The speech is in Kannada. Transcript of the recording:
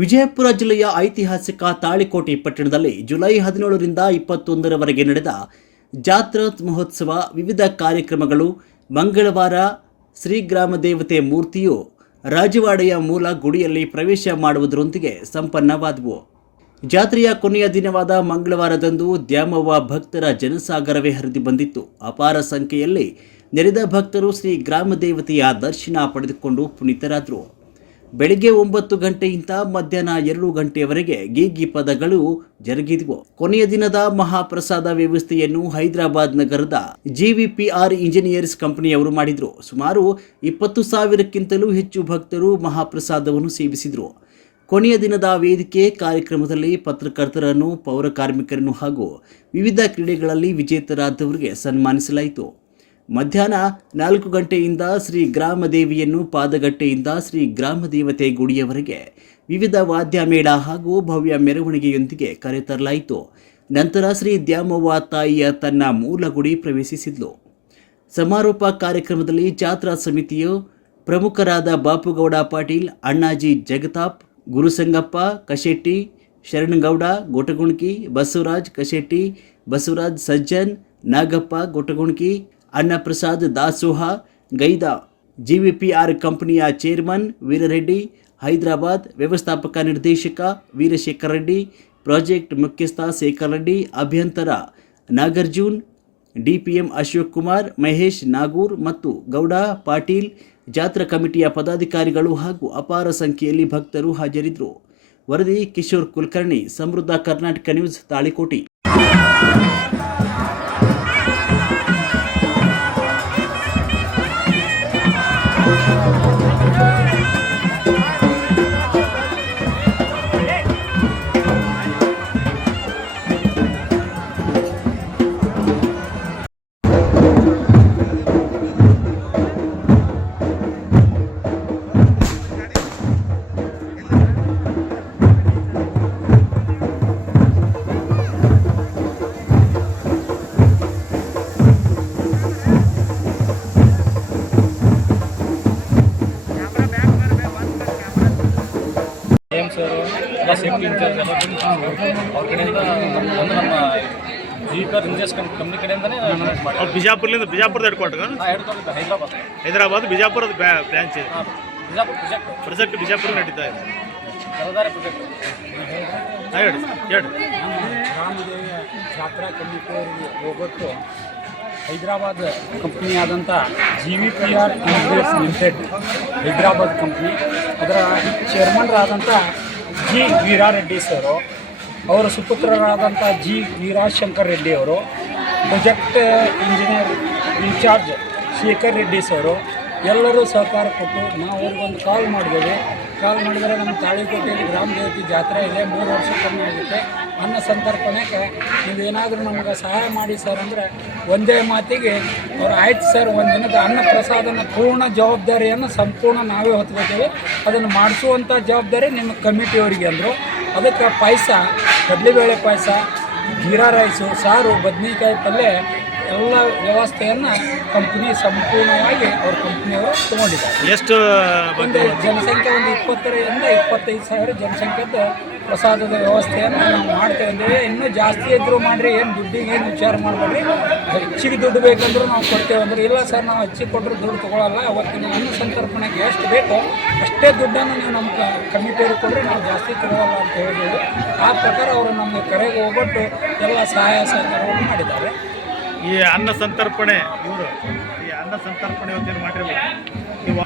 ವಿಜಯಪುರ ಜಿಲ್ಲೆಯ ಐತಿಹಾಸಿಕ ತಾಳಿಕೋಟೆ ಪಟ್ಟಣದಲ್ಲಿ ಜುಲೈ 17ರಿಂದ 21ರವರೆಗೆ ನಡೆದ ಜಾತ್ರಾ ಮಹೋತ್ಸವ ವಿವಿಧ ಕಾರ್ಯಕ್ರಮಗಳು. ಮಂಗಳವಾರ ಶ್ರೀ ಗ್ರಾಮ ದೇವತೆ ಮೂರ್ತಿಯು ರಾಜವಾಡೆಯ ಮೂಲ ಗುಡಿಯಲ್ಲಿ ಪ್ರವೇಶ ಮಾಡುವುದರೊಂದಿಗೆ ಸಂಪನ್ನವಾದವು. ಜಾತ್ರೆಯ ಕೊನೆಯ ದಿನವಾದ ಮಂಗಳವಾರದಂದು ದ್ಯಾಮವ್ವ ಭಕ್ತರ ಜನಸಾಗರವೇ ಹರಿದು ಬಂದಿತ್ತು. ಅಪಾರ ಸಂಖ್ಯೆಯಲ್ಲಿ ನೆರೆದ ಭಕ್ತರು ಶ್ರೀ ಗ್ರಾಮ ದೇವತೆಯ ದರ್ಶನ ಪಡೆದುಕೊಂಡು ಪುನೀತರಾದರು. ಬೆಳಿಗ್ಗೆ 9 ಗಂಟೆಯಿಂದ ಮಧ್ಯಾಹ್ನ 2 ಗಂಟೆಯವರೆಗೆ ಗೀಗಿ ಪದಗಳು ಜರುಗಿದವು. ಕೊನೆಯ ದಿನದ ಮಹಾಪ್ರಸಾದ ವ್ಯವಸ್ಥೆಯನ್ನು ಹೈದರಾಬಾದ್ ನಗರದ GVPR ಇಂಜಿನಿಯರ್ಸ್ ಕಂಪನಿಯವರು ಮಾಡಿದರು. ಸುಮಾರು 20,000ಕ್ಕಿಂತಲೂ ಹೆಚ್ಚು ಭಕ್ತರು ಮಹಾಪ್ರಸಾದವನ್ನು ಸೇವಿಸಿದರು. ಕೊನೆಯ ದಿನದ ವೇದಿಕೆ ಕಾರ್ಯಕ್ರಮದಲ್ಲಿ ಪತ್ರಕರ್ತರನ್ನು, ಪೌರ ಕಾರ್ಮಿಕರನ್ನು ಹಾಗೂ ವಿವಿಧ ಕ್ರೀಡೆಗಳಲ್ಲಿ ವಿಜೇತರಾದವರಿಗೆ ಸನ್ಮಾನಿಸಲಾಯಿತು. ಮಧ್ಯಾಹ್ನ 4 ಗಂಟೆಯಿಂದ ಶ್ರೀ ಗ್ರಾಮ ದೇವಿಯನ್ನು ಪಾದಗಟ್ಟೆಯಿಂದ ಶ್ರೀ ಗ್ರಾಮ ದೇವತೆ ಗುಡಿಯವರೆಗೆ ವಿವಿಧ ವಾದ್ಯ ಮೇಳ ಹಾಗೂ ಭವ್ಯ ಮೆರವಣಿಗೆಯೊಂದಿಗೆ ಕರೆತರಲಾಯಿತು. ನಂತರ ಶ್ರೀ ದ್ಯಾಮವ್ವ ತಾಯಿಯ ತನ್ನ ಮೂಲ ಗುಡಿ ಪ್ರವೇಶಿಸಿದ್ಲು. ಸಮಾರೋಪ ಕಾರ್ಯಕ್ರಮದಲ್ಲಿ ಜಾತ್ರಾ ಸಮಿತಿಯ ಪ್ರಮುಖರಾದ ಬಾಪುಗೌಡ ಪಾಟೀಲ್, ಅಣ್ಣಾಜಿ ಜಗತಾಪ್, ಗುರುಸಂಗಪ್ಪ ಕಶೆಟ್ಟಿ, ಶರಣಗೌಡ ಗೊಟಗುಣಕಿ, ಬಸವರಾಜ್ ಕಶೆಟ್ಟಿ, ಬಸವರಾಜ್ ಸಜ್ಜನ್, ನಾಗಪ್ಪ ಗೊಟಗುಣಕಿ, ಅನ್ನಪ್ರಸಾದ್ ದಾಸೋಹ ಗೈದ, GVPR ಕಂಪನಿಯ ಚೇರ್ಮನ್ ವೀರರೆಡ್ಡಿ, ಹೈದರಾಬಾದ್ ವ್ಯವಸ್ಥಾಪಕ ನಿರ್ದೇಶಕ ವೀರಶೇಖರ್ ರೆಡ್ಡಿ, ಪ್ರಾಜೆಕ್ಟ್ ಮುಖ್ಯಸ್ಥ ಶೇಖರ್ ರೆಡ್ಡಿ, ಅಭಿಯಂತರ ನಾಗಾರ್ಜುನ್, DPM ಅಶೋಕ್ ಕುಮಾರ್, ಮಹೇಶ್ ನಾಗೂರ್ ಮತ್ತು ಗೌಡ ಪಾಟೀಲ್, ಜಾತ್ರಾ ಕಮಿಟಿಯ ಪದಾಧಿಕಾರಿಗಳು ಹಾಗೂ ಅಪಾರ ಸಂಖ್ಯೆಯಲ್ಲಿ ಭಕ್ತರು ಹಾಜರಿದ್ದರು. ವರದಿ ಕಿಶೋರ್ ಕುಲಕರ್ಣಿ, ಸಮೃದ್ಧ ಕರ್ನಾಟಕ ನ್ಯೂಸ್, ತಾಳಿಕೋಟೆ. ಸರ್ ಎಲ್ಲ ಸೇಫ್ಟಿ ಇನ್ಚಾರ್ಜ್ ಎಲ್ಲ ಅವ್ರ ಕಡೆಯಿಂದ ಒಂದು ನಮ್ಮ GVPR ಇಂಜಿನಿಯರ್ಸ್ ಕಂಪ್ನಿ ಕಡೆಯಿಂದನೇ ಮಾಡಿ. ಬಿಜಾಪುರದ ಹೆಡ್ಕ್ವಾರ್ಟರ್ ಹೈದರಾಬಾದ್ ಬಿಜಾಪುರದ ಬ್ರಾಂಚ್ ಪ್ರಾಜೆಕ್ಟ್ ಬಿಜಾಪುರ ನಡೀತಾ ಇದೆ. ಜಲಧಾರೆ ಪ್ರಾಜೆಕ್ಟ್ ಹೇಳಿ. ರಾಮದೇವಿಯ ಜಾತ್ರಾ ಕಮಿಟಿಯವರಿಗೆ ಹೋಗೋಟ್ಟು ಹೈದರಾಬಾದ್ ಕಂಪ್ನಿಯಾದಂಥ GVPR engineers limited Hyderabad company, ಅದರ ಚೇರ್ಮನ್ರಾದಂಥ G ವೀರಾರೆಡ್ಡಿ ಸರು, ಅವರ ಸುಪುತ್ರರಾದಂಥ G ವೀರಾಶಂಕರ್ ರೆಡ್ಡಿ ಅವರು, project engineer incharge Shekhar Reddy sir ಎಲ್ಲರೂ ಸಹಕಾರ ಕೊಟ್ಟು ನಾವು ಅವ್ರಿಗೊಂದು ಕಾಲ್ ಮಾಡಿದ್ದೇವೆ. ಕಾಲ್ ಮಾಡಿದರೆ ನಮ್ಮ ತಾಳಿಕೋಟೆಯಲ್ಲಿ ಗ್ರಾಮ ದೇವತೆ ಜಾತ್ರೆ ಇದೆ, 3 ವರ್ಷಕ್ಕೊಮ್ಮೆ ಆಗುತ್ತೆ. ಅನ್ನ ಸಂತರ್ಪಣೆಗೆ ನೀವೇನಾದರೂ ನಮಗೆ ಸಹಾಯ ಮಾಡಿ ಸರ್ ಅಂದರೆ ಒಂದೇ ಮಾತಿಗೆ ಅವ್ರು ಆಯ್ತು ಸರ್, ಒಂದು ದಿನದ ಅನ್ನ ಪ್ರಸಾದನ ಪೂರ್ಣ ಜವಾಬ್ದಾರಿಯನ್ನು ಸಂಪೂರ್ಣ ನಾವೇ ಹೊತ್ಕೋತೀವಿ, ಅದನ್ನು ಮಾಡಿಸುವಂಥ ಜವಾಬ್ದಾರಿ ನಿಮ್ಮ ಕಮಿಟಿಯವರಿಗೆ ಅಂದರು. ಅದಕ್ಕೆ ಪಾಯಸ, ಕಡಲೆಬೇಳೆ ಪಾಯಸ, ಜೀರಾ ರೈಸು, ಸಾರು, ಬದನೆಕಾಯಿ ಪಲ್ಯ ಎಲ್ಲ ವ್ಯವಸ್ಥೆಯನ್ನು ಕಂಪ್ನಿ ಸಂಪೂರ್ಣವಾಗಿ ಅವ್ರ ಕಂಪ್ನಿಯವರು ತೊಗೊಂಡಿದ್ದಾರೆ. ಎಷ್ಟು ಒಂದು ಜನಸಂಖ್ಯೆ ಒಂದು 20ರಿಂದ 25,000 ಜನಸಂಖ್ಯೆದ ಪ್ರಸಾದದ ವ್ಯವಸ್ಥೆಯನ್ನು ನಾವು ಮಾಡ್ತೇವೆ. ಇನ್ನೂ ಜಾಸ್ತಿ ಇದ್ದರೂ ಮಾಡಿರಿ, ಏನು ದುಡ್ಡಿಗೆ ಏನು ವಿಚಾರ ಮಾಡಬೇಡ್ರಿ, ಹೆಚ್ಚಿಗೆ ದುಡ್ಡು ಬೇಕಂದ್ರೂ ನಾವು ಕೊಡ್ತೇವೆ ಅಂದ್ರೆ ಇಲ್ಲ ಸರ್ ನಾವು ಹೆಚ್ಚಿಗೆ ಕೊಟ್ಟರು ದುಡ್ಡು ತೊಗೊಳ್ಳಲ್ಲ, ಅವತ್ತಿನ ಅನ್ನ ಸಂತರ್ಪಣೆಗೆ ಎಷ್ಟು ಬೇಕೋ ಅಷ್ಟೇ ದುಡ್ಡನ್ನು ನೀವು ನಮ್ಮ ಕಮಿಟಿಯವ್ರಿಗೆ ಕೊಟ್ಟರೆ ನಾವು ಜಾಸ್ತಿ ಕೊಡೋಲ್ಲ ಅಂತ ಹೇಳಿದ್ರು. ಆ ಪ್ರಕಾರ ಅವರು ನಮಗೆ ಕರೆಗೆ ಹೋಗ್ಬಿಟ್ಟು ಎಲ್ಲ ಸಹಾಯ ಸಹಕಾರವನ್ನು ಮಾಡಿದ್ದಾರೆ. ಈ ಅನ್ನ ಸಂತರ್ಪಣೆ ಇವತ್ತೇನು ಮಾಡಿರಬೇಕು ನೀವು?